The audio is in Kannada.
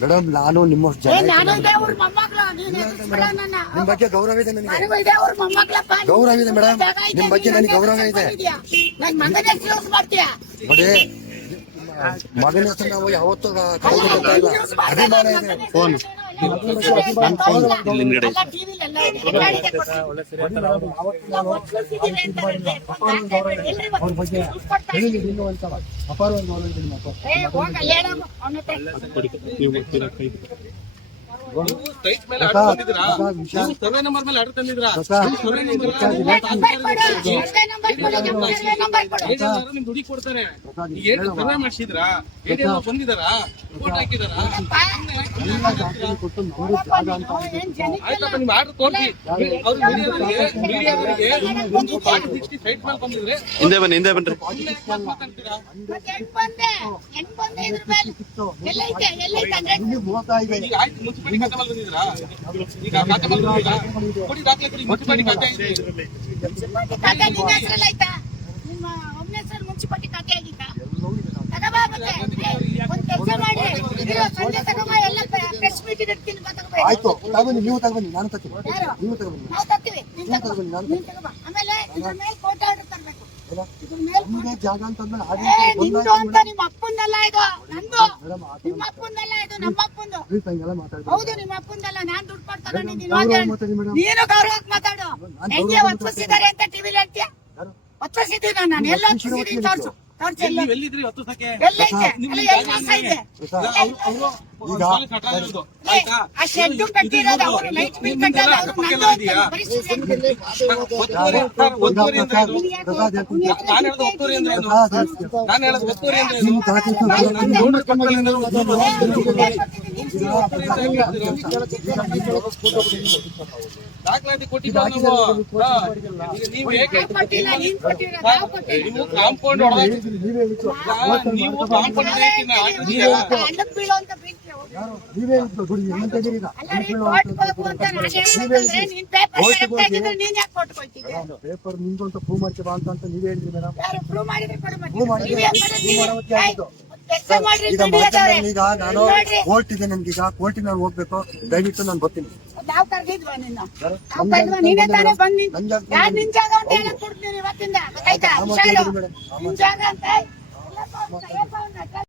ಮೇಡಮ್ ನಾನು ನಿಮ್ಮ ನಿಮ್ ಬಗ್ಗೆ ಗೌರವ ಇದೆ ನನಗೆ, ಗೌರವ ಇದೆ ಮೇಡಮ್, ನಿಮ್ ಬಗ್ಗೆ ನನಗೆ ಗೌರವ ಇದೆ ನೋಡಿ. ಮಗನ ಹೆಸರು ನಾವು ಯಾವತ್ತೂ ಅಭಿಮಾನ ಇದೆ. ಫೋನ್ ಅವ್ರ ಬಗ್ಗೆ ಅಪಾರವಾಗಿ ಗೌರವ ಇದೆ ನಿಮ್ಮ ದುಡಿ ಕೊಡ್ತಾರೆ. ಸರ್ವೆ ಮಾಡಿಸಿದ್ರ ಬಂದಿದಾರ ಆಯ್ತಪ್ಪ, ನಿಮ್ ಆರ್ಡರ್ ತೋರಿಸಿ. ಹಿಂದೆ ಬನ್ನಿ, ಹಿಂದೆ ಬನ್ರಿ. ಮುನ್ಸಿಪಾಲಿಟಿ ಖಾತೆ ಆಗಿತ್ತಾ? ಆಯ್ತು, ತಗೊಂಡು ನೀವು ತಗೊಂಡು ನಾನು ತರ್ತೀನಿ, ನೀವು ತಗೊಂಡು ಆಮೇಲೆ ಜಾಗ ಅಂತಂದ್ರೆ ನಿಮ್ಮ ಅಪ್ಪಂದಲ್ಲ ಇದು, ನಂದು. ನಿಮ್ಮ ಅಪ್ಪಂದಲ್ಲ ಇದು, ನಮ್ಮ ಅಪ್ಪಂದು. ಹೌದು, ನಿಮ್ಮ ಅಪ್ಪಂದಲ್ಲ. ನಾನ್ ದುಡ್ಡು ಕೊಡ್ತಾರ, ನೀನು ಗೌರವಕ್ಕೆ ಮಾತಾಡು. ಹೆಂಗೆ ಒತ್ತಿಸಿದ್ದಾರೆ ಅಂತ ಟಿವಿಲಿ ಹೇಳ್ತೀಯ? ಒತ್ತಿಸಿದ್ದೀನಿ ನಾನು, ಎಲ್ಲ ಒತ್ತಿಸಿದ್ದೀನಿ, ತೋರ್ಸು. ಶೆಡ್ಡು ಕಟ್ಟಿರೋದು ಅವರು, ಲೈಟ್ ಬಿಲ್ ಕಟ್ಟಲ್ಲ ಅವರು. ದಾಖಲಾತಿ ಕೊಟ್ಟಿದ್ದೀವಿ ನೀವು. ಕಾಂಪೌಂಡ್ ನೀವು ಕಾಂಪೌಂಡ್ ಪೇಪರ್ ನಿಮ್ದು ಅಂತ ಪ್ರೂವ್ ಮಾಡ್ತೀವ ಅಂತ ನೀವೇ ಹೇಳಿದ್ರಿ ಮೇಡಮ್. ಈಗ ನಾನು ಕೋರ್ಟ್ ಇದೆ, ನನ್ಗೆ ಈಗ ಕೋರ್ಟಿಗೆ ನಾನು ಹೋಗ್ಬೇಕು, ದಯವಿಟ್ಟು ನಾನು ಬರ್ತೀನಿ. ನಾವು ಕರ್ದಿದ್ವಾ ನಿನ್ನ? ನೀನೇ ತಾನೇ ಬಂದು ನಿನ್ ಜಾಗ ಅಂತ ಹೇಳಕ್ ಕೊಡ್ತೀನಿ ಇವತ್ತಿಂದ, ಗೊತ್ತಾಯ್ತಾ? ನಿನ್ ಜಾಗ ಅಂತ